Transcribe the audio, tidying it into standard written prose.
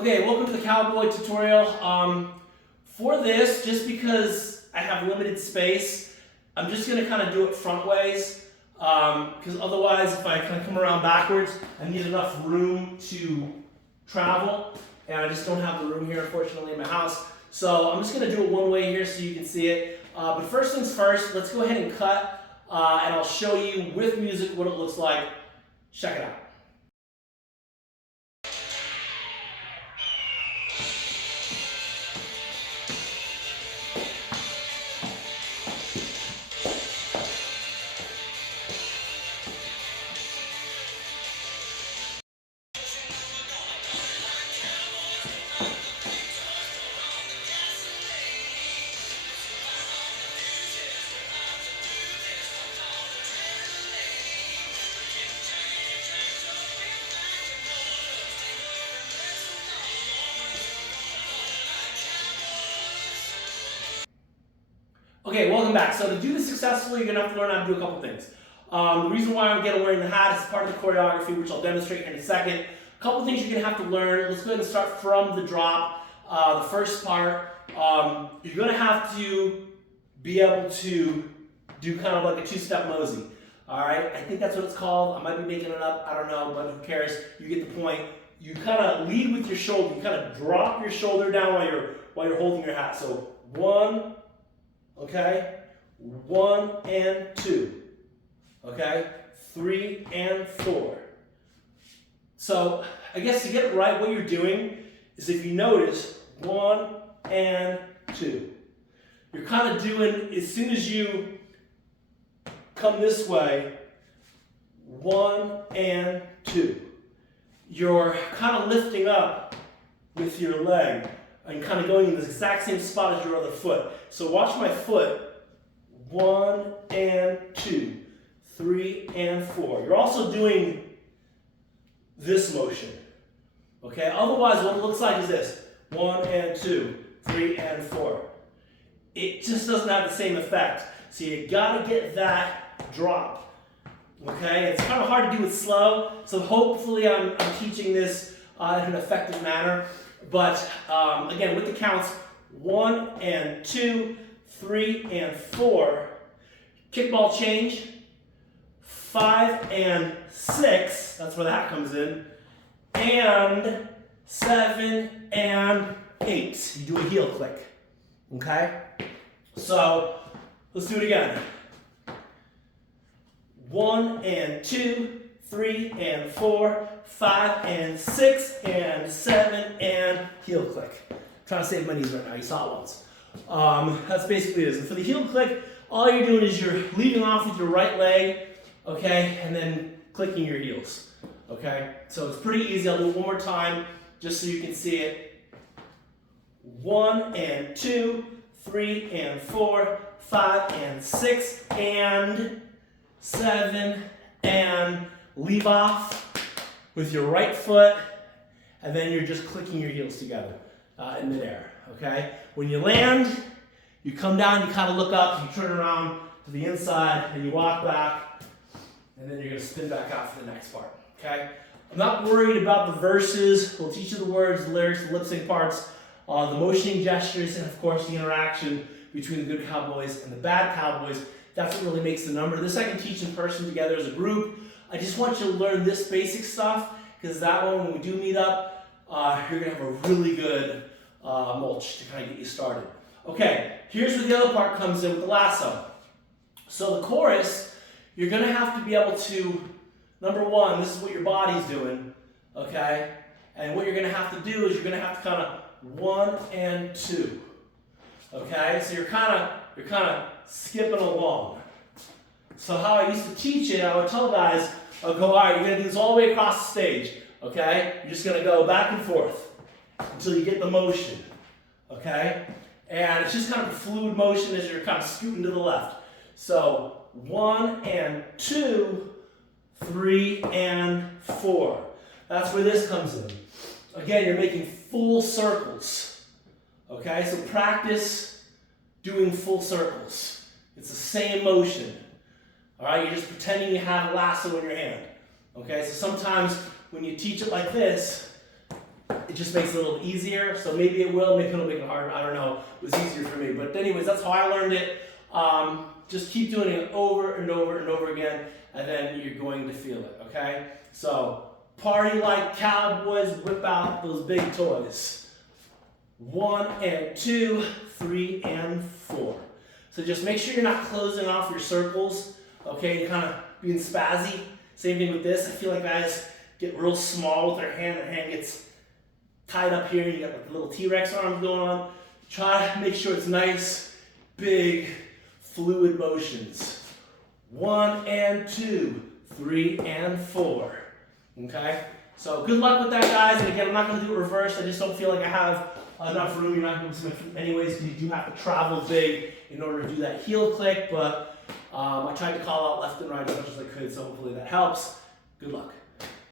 Okay, welcome to the Cowboy tutorial. For this, just because I have limited space, I'm just going to kind of do it front ways, because otherwise if I kind of come around backwards, I need enough room to travel, and I just don't have the room here, unfortunately, in my house. So I'm just going to do it one way here so you can see it. But first things first, let's go ahead and cut, and I'll show you with music what it looks like. Check it out. Okay, welcome back. So to do this successfully, you're going to have to learn how to do a couple things. The reason why I'm wearing the hat is part of the choreography, which I'll demonstrate in a second. A couple things you're going to have to learn. Let's go ahead and start from the drop. The first part, you're going to have to be able to do kind of like a two-step mosey. All right, I think that's what it's called. I might be making it up. I don't know, but who cares? You get the point. You kind of lead with your shoulder. You kind of drop your shoulder down while you're holding your hat. So 1. Okay, 1 and 2, okay, 3 and 4. So I guess to get it right, what you're doing is, if you notice, 1 and 2. You're kind of doing, as soon as you come this way, 1 and 2. You're kind of lifting up with your leg and kind of going in the exact same spot as your other foot. So watch my foot. 1 and 2, 3 and 4. You're also doing this motion. Okay? Otherwise, what it looks like is this. 1 and 2, 3 and 4. It just doesn't have the same effect. So you gotta get that drop. Okay? It's kind of hard to do it slow. So hopefully I'm teaching this in an effective manner. But again, with the counts, 1 and 2, 3 and 4, kickball change, 5 and 6, that's where that comes in, and 7 and 8. You do a heel click, okay? So let's do it again. 1 and 2, 3 and 4, 5 and 6, and 7 and heel click. I'm trying to save my knees right now, you saw it once. That's basically it is. And for the heel click, all you're doing is you're leading off with your right leg, okay, and then clicking your heels, okay? So it's pretty easy. I'll do it one more time just so you can see it. 1 and 2, 3 and 4, 5 and 6, and 7, and leave off with your right foot, and then you're just clicking your heels together in midair, okay? When you land, you come down, you kind of look up, you turn around to the inside, and you walk back, and then you're going to spin back out for the next part, okay? I'm not worried about the verses. We'll teach you the words, the lyrics, the lip sync parts, the motioning gestures, and of course the interaction between the good cowboys and the bad cowboys. That's what really makes the number. This I can teach in person together as a group. I just want you to learn this basic stuff, because that one, when we do meet up, you're going to have a really good mulch to kind of get you started. Okay, here's where the other part comes in with the lasso. So the chorus, you're going to have to be able to, number one, this is what your body's doing, okay? And what you're going to have to do is you're going to have to kind of 1 and 2, okay? So you're kind of skipping along. So how I used to teach it, I would tell guys, I'll go, all right, you're going to do this all the way across the stage, okay? You're just going to go back and forth until you get the motion, okay? And it's just kind of a fluid motion as you're kind of scooting to the left. So 1 and 2, 3 and 4. That's where this comes in. Again, you're making full circles, okay? So practice doing full circles. It's the same motion. All right, you're just pretending you have a lasso in your hand. Okay, so sometimes when you teach it like this, it just makes it a little easier. So maybe it will, maybe it'll make it harder. I don't know. It was easier for me. But anyways, that's how I learned it. Just keep doing it over and over and over again, and then you're going to feel it, okay? So party like cowboys, whip out those big toys. 1 and 2, 3 and 4. So just make sure you're not closing off your circles, okay? You're kind of being spazzy. Same thing with this. I feel like guys get real small with their hand gets tied up here, and you got like the little T-Rex arms going on. Try to make sure it's nice, big, fluid motions. 1 and 2, 3 and 4. Okay? So good luck with that, guys. And again, I'm not going to do it reverse. I just don't feel like I have enough room. You're not going to be able to anyways, because you do have to travel big in order to do that heel click. But I tried to call out left and right as much as I could, so hopefully that helps. Good luck.